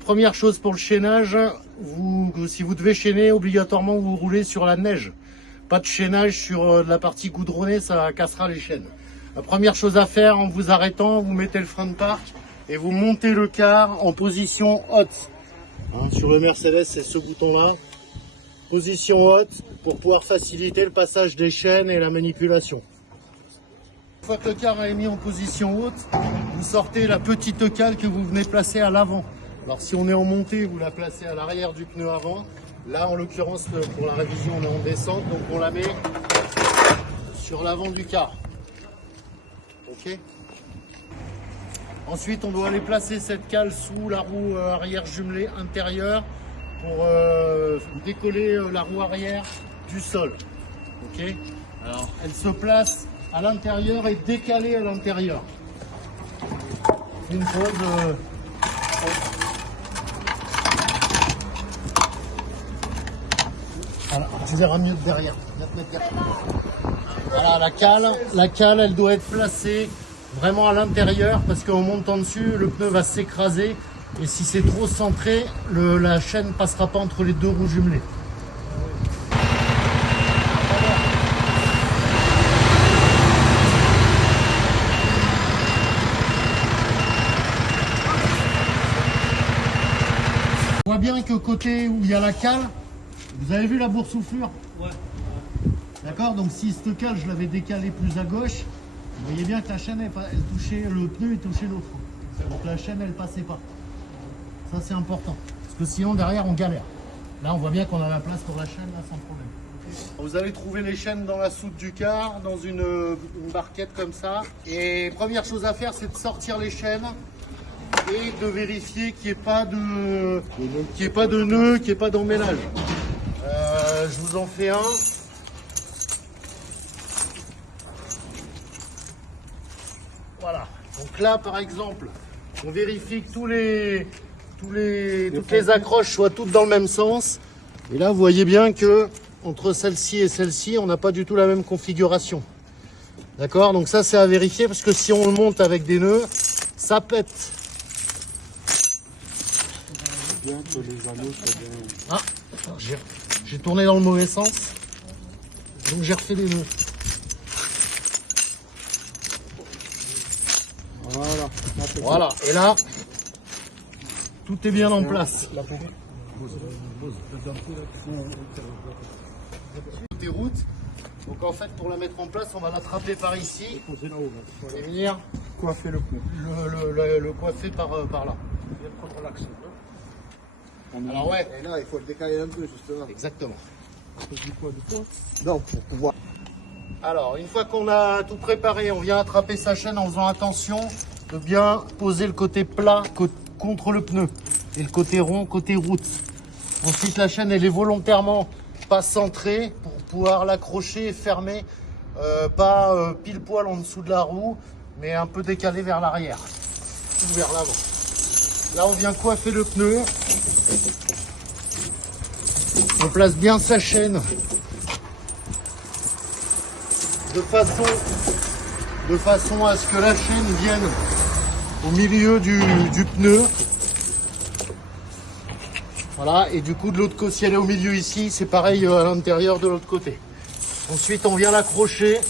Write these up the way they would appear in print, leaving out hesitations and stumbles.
Première chose pour le chaînage, si vous devez chaîner, obligatoirement vous roulez sur la neige. Pas de chaînage sur la partie goudronnée, ça cassera les chaînes. La première chose à faire en vous arrêtant, vous mettez le frein de parc et vous montez le car en position haute. Hein, sur le Mercedes, c'est ce bouton-là. Position haute pour pouvoir faciliter le passage des chaînes et la manipulation. Une fois que le car est mis en position haute, vous sortez la petite cale que vous venez placer à l'avant. Alors si on est en montée, vous la placez à l'arrière du pneu avant. Là, en l'occurrence, pour la révision, on est en descente, donc on la met sur l'avant du car. Ok. Ensuite, on doit aller placer cette cale sous la roue arrière jumelée intérieure pour décoller la roue arrière du sol. Ok. Alors, elle se place à l'intérieur et décalée à l'intérieur. Une pause. Voilà, tu verras mieux de derrière. Voilà, la cale, elle doit être placée vraiment à l'intérieur parce qu'en montant dessus, le pneu va s'écraser et si c'est trop centré, la chaîne ne passera pas entre les deux roues jumelées. On voit bien que côté où il y a la cale, vous avez vu la boursouflure? Ouais. D'accord, donc si cette cale, je l'avais décalée plus à gauche, vous voyez bien que la chaîne, elle touchait, le pneu et touchait l'autre. Donc la chaîne, elle passait pas. Ça, c'est important. Parce que sinon, derrière, on galère. Là, on voit bien qu'on a la place pour la chaîne, là, sans problème. Vous allez trouver les chaînes dans la soute du car, dans une barquette comme ça. Et première chose à faire, c'est de sortir les chaînes et de vérifier qu'il n'y ait pas de nœud, qu'il n'y ait pas d'emmêlage. Je vous en fais un. Voilà. Donc là, par exemple, on vérifie que toutes les accroches soient toutes dans le même sens. Et là, vous voyez bien que entre celle-ci et celle-ci, on n'a pas du tout la même configuration. D'accord? Donc ça, c'est à vérifier parce que si on le monte avec des nœuds, ça pète. Ah, j'ai tourné dans le mauvais sens, donc j'ai refait des nœuds. Voilà, et là, tout est bien en place. Tout est route, donc en fait pour la mettre en place, on va l'attraper par ici et venir coiffer le pneu. Le coiffer par là. Alors ouais. Et là, il faut le décaler un peu, justement. Exactement. Non, pour pouvoir. Alors, une fois qu'on a tout préparé, on vient attraper sa chaîne en faisant attention de bien poser le côté plat contre le pneu et le côté rond côté route. Ensuite, la chaîne, elle est volontairement pas centrée pour pouvoir l'accrocher et fermer, pas pile poil en dessous de la roue, mais un peu décalée vers l'arrière ou vers l'avant. Là, on vient coiffer le pneu. On place bien sa chaîne de façon à ce que la chaîne vienne au milieu du pneu. Voilà, et du coup de l'autre côté, si elle est au milieu ici, c'est pareil à l'intérieur de l'autre côté. Ensuite, on vient l'accrocher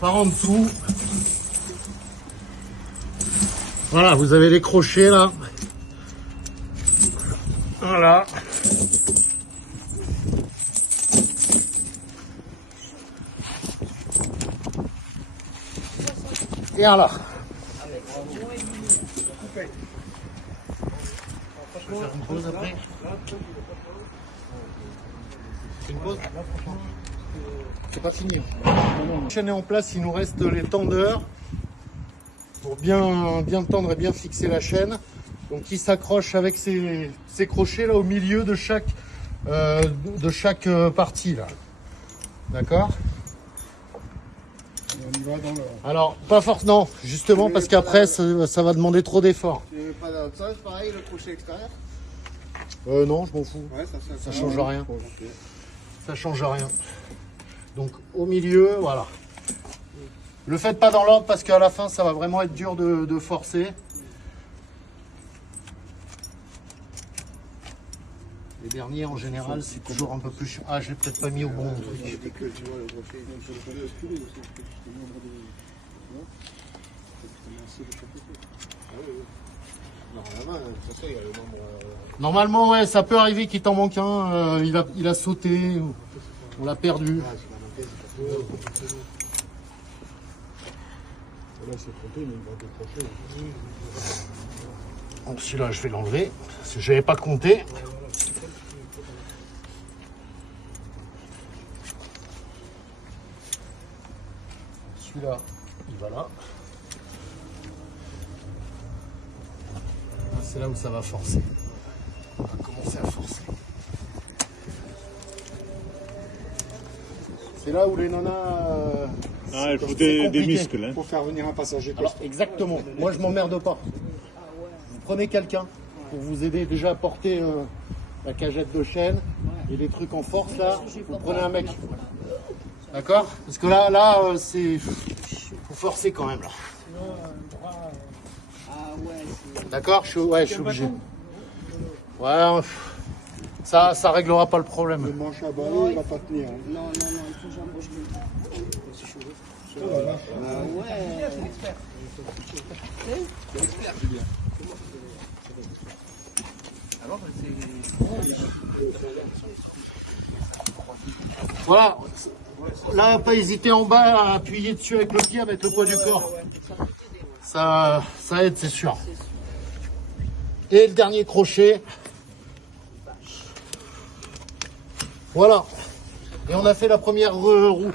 par en dessous. Voilà, vous avez les crochets là. Voilà. Et alors. Je vais faire une pause après. Une pause. C'est pas fini. La chaîne est en place, il nous reste les tendeurs pour bien tendre et bien fixer la chaîne. Donc qui s'accroche avec ces crochets là au milieu de chaque partie là. D'accord? Alors pas forcément, justement parce qu'après ça va demander trop d'efforts. Tu veux pas dans l'autre sens, pareil, le crochet extérieur? Non, je m'en fous. Ouais, Ça change rien. Ça change rien. Donc au milieu, voilà. Le faites pas dans l'ordre parce qu'à la fin, ça va vraiment être dur de forcer. Les derniers, en général, c'est toujours un peu plus chiant. Ah, je l'ai peut-être pas mis au bon truc. Normalement, ouais, ça peut arriver qu'il t'en manque un. Il a sauté, on l'a perdu. Bon, celui-là, je vais l'enlever. Parce que je n'avais pas compté. Celui-là, il va là. C'est là où ça va forcer. On va commencer à forcer. C'est là où les nanas... il faut des muscles. Hein. Pour faire venir un passager. Alors, exactement. Moi, je m'emmerde pas. Vous prenez quelqu'un pour vous aider déjà à porter la cagette de chaîne et les trucs en force, là. Vous prenez un mec. D'accord? Parce que là, c'est... faut forcer quand même, là. D'accord? Je suis obligé. Ouais, ça réglera pas le problème. Le manche à balai, il va pas tenir. Hein. Non, il faut que j'embauche Voilà. Là, pas hésiter en bas à appuyer dessus avec le pied, avec le poids du corps. Ça aide, c'est sûr. Et le dernier crochet. Voilà. Et on a fait la première roue.